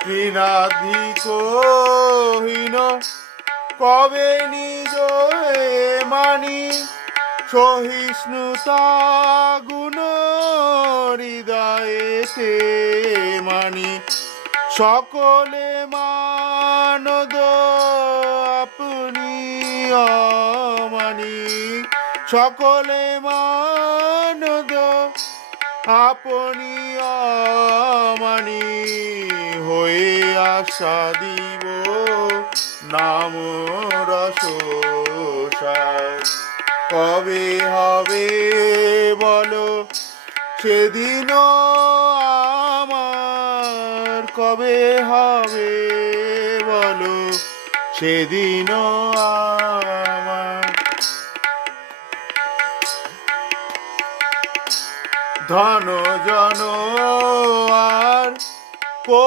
তৃণাধিকহীন কবে নিজ মানি সহিষ্ণুতা গুণ হৃদয়েতে মানি সকলে মানদ আপনি অমানি সকলে মানদ আপনি অমানি হয়ে আশা দিব নাম রস কবে হবে বলো সেদিন আমার কবে হবে বলো সেদিন